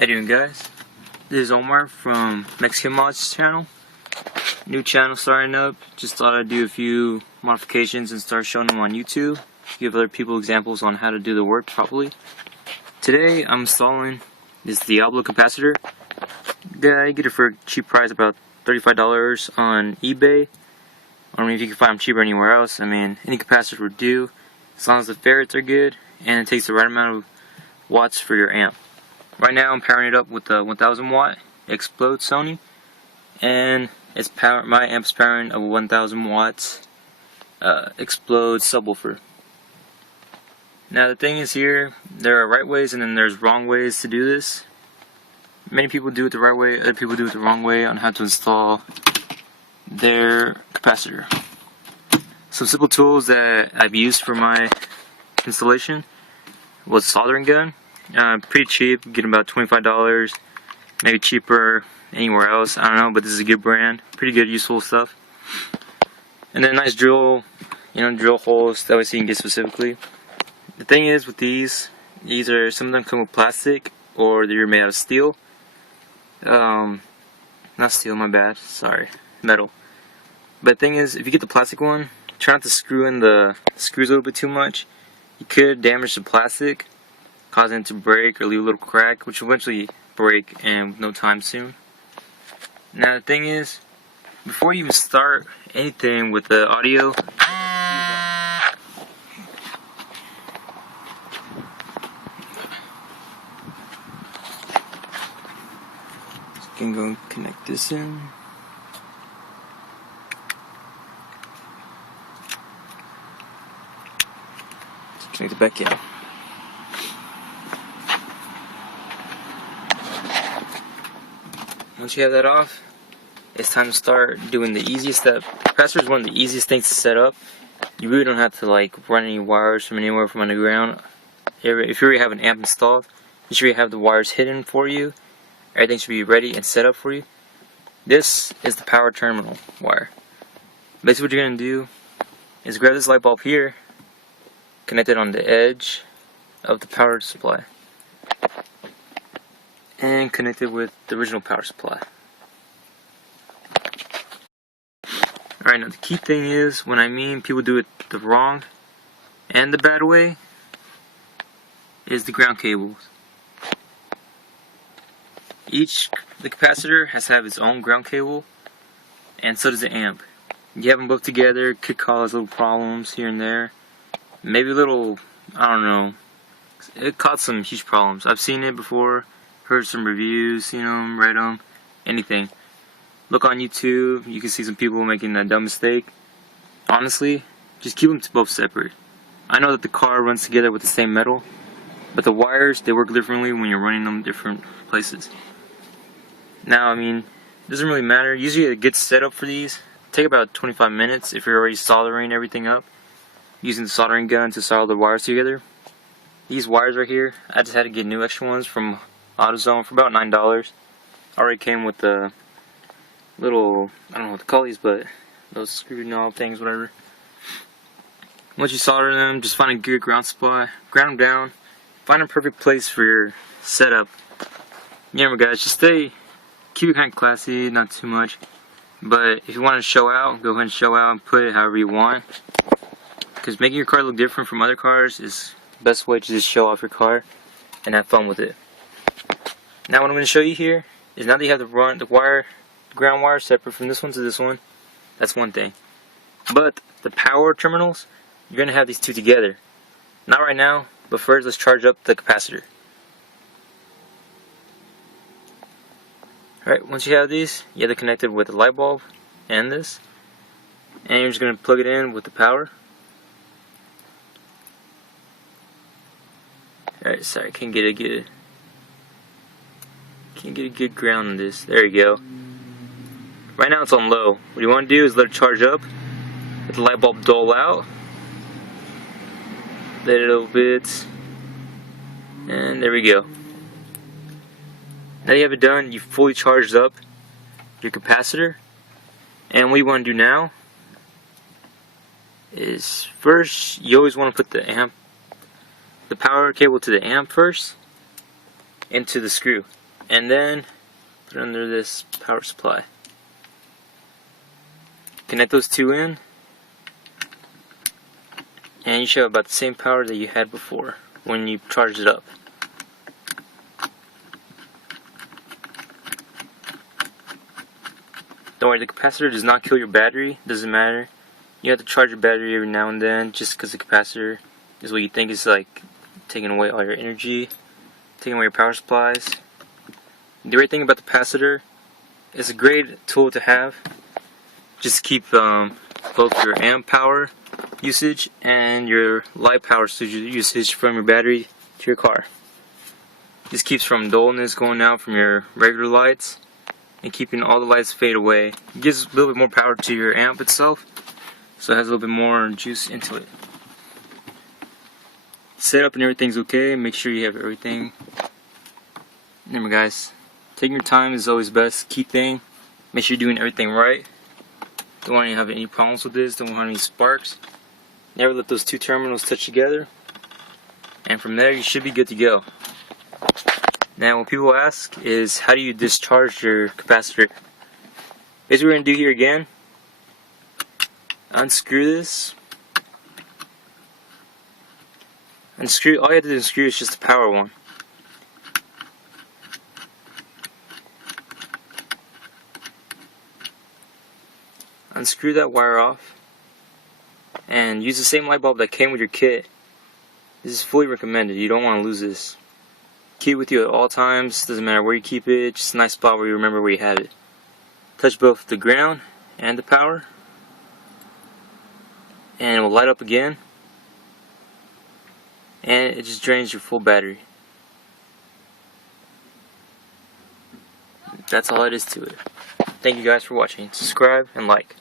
How you doing, guys? This is Omar from M3xicanmods channel. New channel starting up. Just thought I'd do a few modifications and start showing them on YouTube. Give other people examples on how to do the work properly. Today I'm installing this Diablo capacitor. I get it for a cheap price, about $35 on eBay. I don't know if you can find them cheaper anywhere else. I mean, any capacitor would do, as long as the ferrits are good and it takes the right amount of watts for your amp. Right now I'm powering it up with the 1000 watt Explode Sony, and my amp's powering a 1000 watts Explode subwoofer. Now the thing is, here there are right ways and then there's wrong ways to do this. Many people do it the right way, other people do it the wrong way on how to install their capacitor. Some simple tools that I've used for my installation was soldering gun. Pretty cheap, getting about $25, maybe cheaper anywhere else, I don't know, but this is a good brand, pretty good, useful stuff. And then a nice drill, drill holes, that way so you can get specifically. The thing is with these are, some of them come with plastic, or they're made out of steel. Not steel, my bad, sorry, metal. But the thing is, if you get the plastic one, try not to screw in the screws a little bit too much. You could damage the plastic, causing it to break or leave a little crack, which will eventually break and no time soon. Now the thing is, before you even start anything with the audio, just gonna go and connect this in. Connect it back in. Once you have that off, it's time to start doing the easiest step. Capacitor is one of the easiest things to set up. You really don't have to run any wires from anywhere from underground. If you already have an amp installed, you should have the wires hidden for you. Everything should be ready and set up for you. This is the power terminal wire. Basically what you're going to do is grab this light bulb here, connect it on the edge of the power supply, and connect it with the original power supply. Alright, now the key thing is, when I mean people do it the wrong and the bad way, is the ground cables. The capacitor has to have its own ground cable, and so does the amp. You have them both together, could cause little problems here and there. Maybe a little, I don't know, it caused some huge problems. I've seen it before, heard some reviews, seen them, read them, anything. Look on YouTube, you can see some people making that dumb mistake. Honestly, just keep them both separate. I know that the car runs together with the same metal, but the wires, they work differently when you're running them different places. Now, I mean, it doesn't really matter. Usually a good setup for these take about 25 minutes if you're already soldering everything up, using the soldering gun to solder the wires together. These wires right here, I just had to get new extra ones from AutoZone for about $9. Already came with the little, I don't know what to call these, but those screw knob things, whatever. Once you solder them, just find a good ground supply, ground them down, find a perfect place for your setup. Remember guys, keep it kind of classy, not too much. But if you want to show out, go ahead and show out and put it however you want. Because making your car look different from other cars is the best way to just show off your car and have fun with it. Now what I'm going to show you here is, now that you have the ground wire separate from this one to this one, that's one thing. But the power terminals, you're going to have these two together. Not right now, but first let's charge up the capacitor. Alright, once you have these, you have it connected with the light bulb and this. And you're just going to plug it in with the power. Alright, sorry, can't get a good ground on this. There you go. Right now it's on low. What you want to do is let it charge up, let the light bulb dull out, let it a little bit, and there we go. Now you have it done, you fully charged up your capacitor. And what you want to do now is, first you always want to put the power cable to the amp first into the screw. and then put it under this power supply. Connect those two in, and you should have about the same power that you had before when you charged it up. Don't worry, the capacitor does not kill your battery. Doesn't matter. You have to charge your battery every now and then, just because the capacitor is what you think is like taking away all your energy, taking away your power supplies. The great thing about the capacitor, it's a great tool to have. Just keep both your amp power usage and your light power usage from your battery to your car. This keeps from dullness going out from your regular lights and keeping all the lights fade away. It gives a little bit more power to your amp itself, so it has a little bit more juice into it. Setup and everything's okay. Make sure you have everything. Remember guys, taking your time is always best. Key thing, make sure you're doing everything right. Don't want to have any problems with this, don't want any sparks. Never let those two terminals touch together. And from there you should be good to go. Now what people ask is, how do you discharge your capacitor? Basically what we're going to do here again, unscrew this. Unscrew, all you have to do to unscrew is just the power one. Unscrew that wire off and use the same light bulb that came with your kit. This is fully recommended. You don't want to lose this. Keep it with you at all times. Doesn't matter where you keep it. Just a nice spot where you remember where you have it. Touch both the ground and the power, and it will light up again. And it just drains your full battery. That's all it is to it. Thank you guys for watching. Subscribe and like.